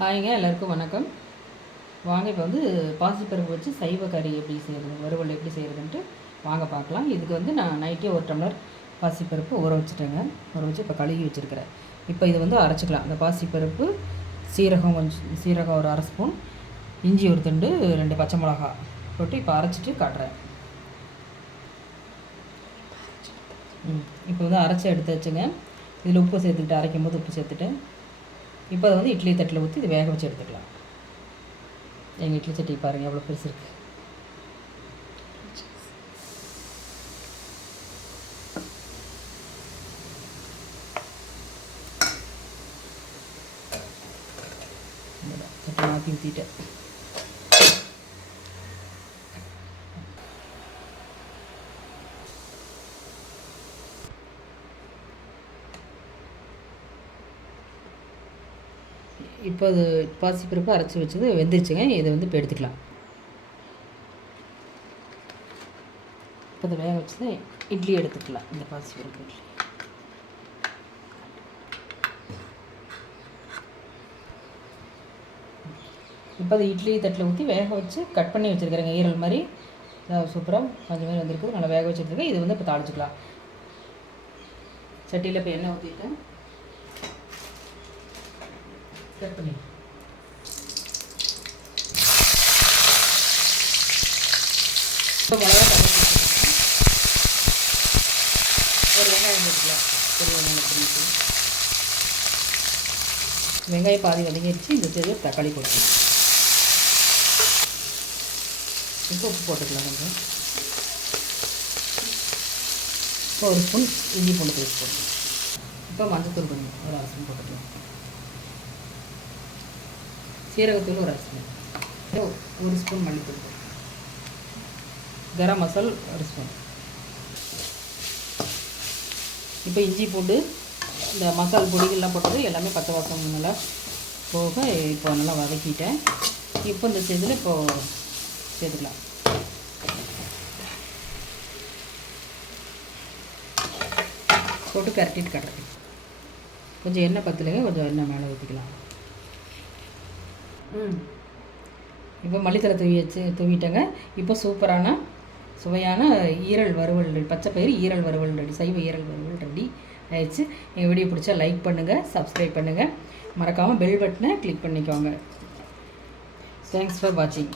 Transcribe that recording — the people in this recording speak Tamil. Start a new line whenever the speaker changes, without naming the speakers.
ஹாய்ங்க எல்லாருக்கும் வணக்கம். வாங்க இப்போ வந்து பாசிப்பருப்பு வச்சு சைவ கறி எப்படி செய்கிறது வறுவல் எப்படி செய்கிறதுன்ட்டு வாங்க பார்க்கலாம் இதுக்கு வந்து நான் நைட்டே ஒரு டம்ளர் பாசிப்பருப்பு ஊற வச்சுட்டேங்க. ஊற வச்சு இப்போ கழுவி வச்சுருக்கிறேன். இப்போ இது வந்து அரைச்சிக்கலாம். இந்த பாசிப்பருப்பு சீரகம் கொஞ்சம் சீரகம் ஒரு அரை ஸ்பூன் இஞ்சி ஒரு துண்டு ரெண்டு பச்சை மிளகா போட்டு இப்போ அரைச்சிட்டு காட்டுறேன். இப்போ வந்து அரைச்சி எடுத்து வச்சுங்க. இதில் உப்பு சேர்த்துக்கிட்டு அரைக்கும் போது உப்பு சேர்த்துட்டு இப்போ அதை வந்து இட்லி தட்டில் ஊற்றி இது வேக வச்சு எடுத்துக்கலாம். எங்கள் இட்லி சட்டி பாருங்கள் எவ்வளோ பெருசு இருக்குது சட்டி மாற்றி ஊற்றிட்டேன் இப்போ அது பாசிப்பருப்பு அரைச்சி வச்சது வெந்துருச்சுங்க. இதை வந்து இப்போ எடுத்துக்கலாம். இப்போ அதை வேக வச்சது இட்லி எடுத்துக்கலாம். இந்த பாசிப்பருப்பு இட்லி. இப்போ அது இட்லி தட்டில் ஊற்றி வேக வச்சு கட் பண்ணி வச்சுருக்கிறேங்க. ஈரல் மாதிரி. சூப்பராக கொஞ்சம் மாதிரி வந்திருக்குது. நல்லா வேக வச்சுருக்கேன் இது வந்து இப்போ தாளிச்சிக்கலாம். சட்டியில் இப்போ எண்ணெய் ஊற்றிட்டேன். கட் பண்ணி இப்போ மிளகா ஒரு வெங்காயம் போட்டுக்கலாம் ஒரு வெங்காயம் வெங்காயம் பாதி வதங்கிடுச்சு இந்த ஸ்டேஜில் தக்காளி போட்டுக்கலாம். இப்போ உப்பு போட்டுக்கலாம் கொஞ்சம். இப்போ ஒரு ஸ்பூன் இஞ்சி பூண்டு பேஸ்ட் போட்டுக்கலாம். இப்போ மஞ்சத்தூள் கொஞ்சம் ஒரு அரை ஸ்பூன் போட்டுக்கலாம். சீரகத்தூள் ஒரு அரை ஸ்பூன். ஒரு ஸ்பூன் மல்லித்தூள். கரம் மசால் ஒரு ஸ்பூன். இப்போ இஞ்சி போட்டு இந்த மசால் பொடிகள்லாம் போட்டது எல்லாமே பச்சை வாசம் நல்லா போக இப்போ நல்லா வதக்கிட்டேன். இப்போ இந்த செதில் இப்போது சேர்த்துக்கலாம். போட்டு கரட்டிட்டு கட்டுறேன் கொஞ்சம் எண்ணெய் பத்தலைங்க கொஞ்சம் எண்ணெய் மேலே ஊற்றிக்கலாம் இப்போ மல்லித்தலை தூவி வச்சு தூவிட்டேங்க. இப்போ சூப்பரான சுவையான ஈரல் வறுவல் ரெடி பச்சை பயிறு ஈரல் வறுவல் ரெடி சைவ ஈரல் வறுவல் ரெடி ஆயிடுச்சு. எங்கள் வீடியோ பிடிச்சா லைக் பண்ணுங்கள் சப்ஸ்கிரைப் பண்ணுங்கள் மறக்காமல் பெல் பட்டனை கிளிக் பண்ணிக்கோங்க. தேங்க்ஸ் ஃபார் வாட்சிங்